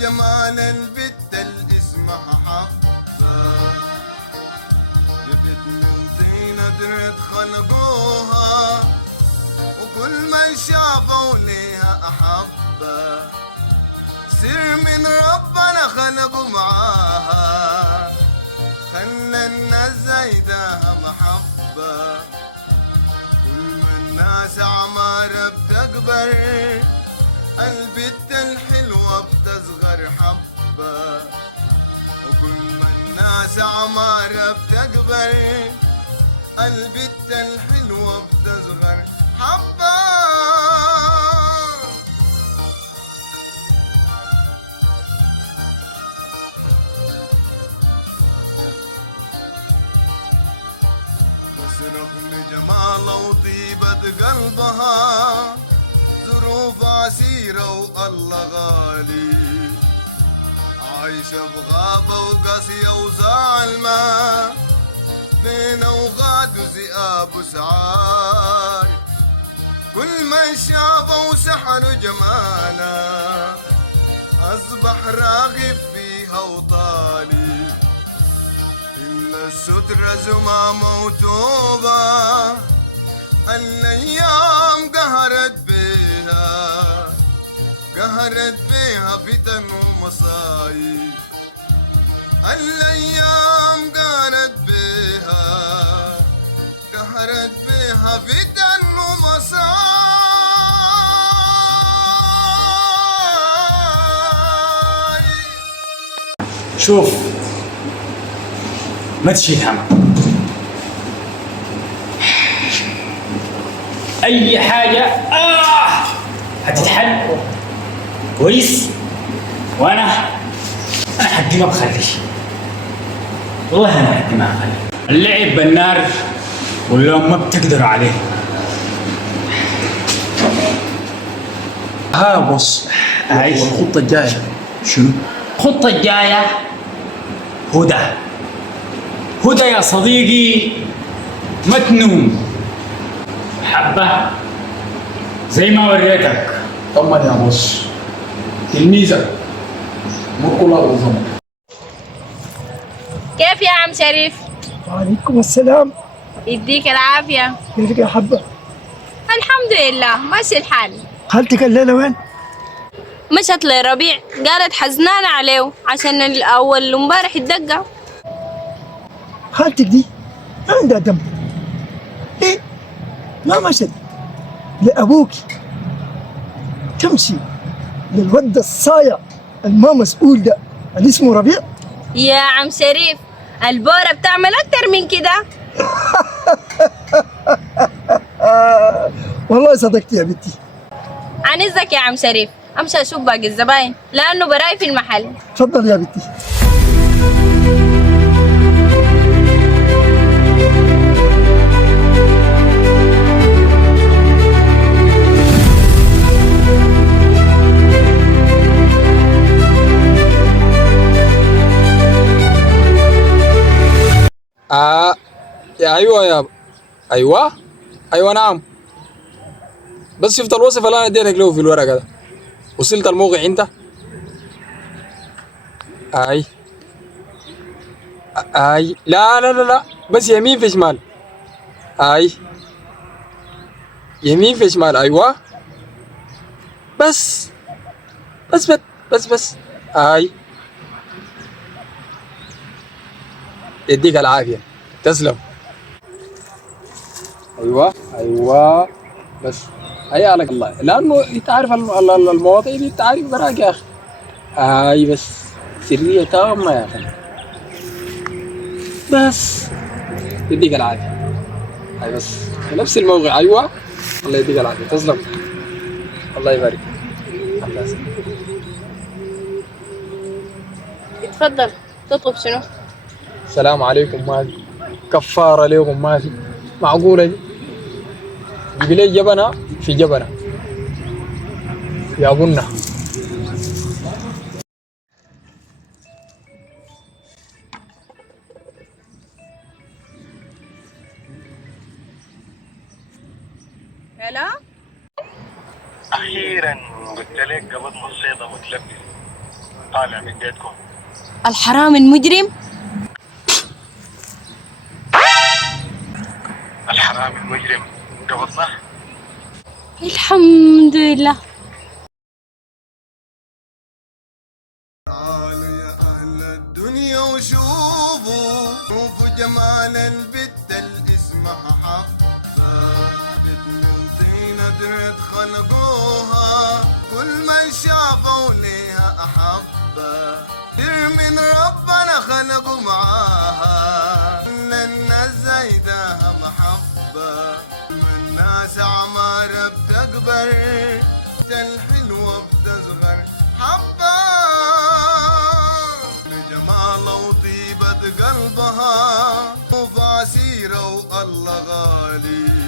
جمال البت اللي اسمها حبة، جبت من طينة درت خلقوها، وكل من شافوا ليها أحبة، سر من ربنا خلقوا معاها، خلى الناس زايداها محبة، كل ما الناس عمارة بتكبر، البت الحلوة بتصغر حبة، وكل ما الناس عمارة بتكبر، البت الحلوة بتصغر حبة. بس رغم جمالها وطيبة قلبها، ظروف عسيرة والله غالي، عايشة بغابة وقاسية وظالمة، بين أوغاد وذئاب وسعاي، كل من شافه وسحر جمالها، أصبح راغب فيها وطالي، إلا السترة زمامة وتوبة، الأيام قهرت بيها، قهرت بيها فتن ومصايب، الأيام قهرت بيها، قهرت بيها فتن ومصايب. شوف، ما تشيل هم، اي حاجه هتتحل كويس، وانا حدي ما بخلي، والله انا حدي ما بخلي. اللعب بالنار واللوم ما بتقدروا عليه. بص، هاي والخطة الجاية شنو؟ الخطه الجايه هدى. هدى يا صديقي ما تنوم، حبه زي ما وريتك. طمن يا بص، تلميذك مو كلها بالضبط. كيف يا عم شريف؟ وعليكم السلام. يديك العافية. كيفك يا حبة؟ الحمد لله ماشي الحال. خالتك الليلة وين؟ مشت لربيع، قالت حزنانة عليه عشان الأول امبارح اتدقى. خالتك دي ما عندها دم. ايه؟ ما مشت لأبوك، تمشي للود الصايع الما مسؤول ده اللي اسمه ربيع. يا عم شريف البورة بتعمل أكتر من كده. والله صدقت يا بنتي. عن إذنك يا عم شريف، أمشي أشوف باقي الزباين لأنه براي في المحل. تفضل يا بنتي. ايوه ايوه نعم، بس شفت الوصف اللي انا اديتك له في الورقه ده؟ وصلت الموقع انت؟ اي لا بس يمين في شمال. اي يمين في شمال. ايوه بس بس اي يديك العافيه، تسلم. ايوه بس هيا عليك الله، لانه انت عارف المواضيع دي انت عارف براك يا اخي. بس سريه تامه يا اخي، بس يديك العافيه. بس في نفس الموقع. ايوه الله يديك العافيه، تسلم. الله يبارك. الله يسلمك. اتفضل، تطلب شنو؟ السلام عليكم. ما في كفاره ليكم، ما في معقوله دي؟ جيب لي جبنه في جبنه يا بنا. هلا؟ أخيرا قلت لك قبضنا الصيدة متلبس. طالع من بيتكم. الحرام المجرم. الحرام المجرم قبضناه. الحمد لله. تعالوا يا أهل الدنيا شوفوا جمال البت اللي اسمها حبة. بت من طينة درت خلقوها، كل من شافوا ليها أحبة. من ربنا خلقوا معاها، إن الناس زايداها محبة. الناس عمارة بتكبر، الحلوة بتصغر حبة. بجمال وطيبة قلبها، وفي عسيرة والله غالي.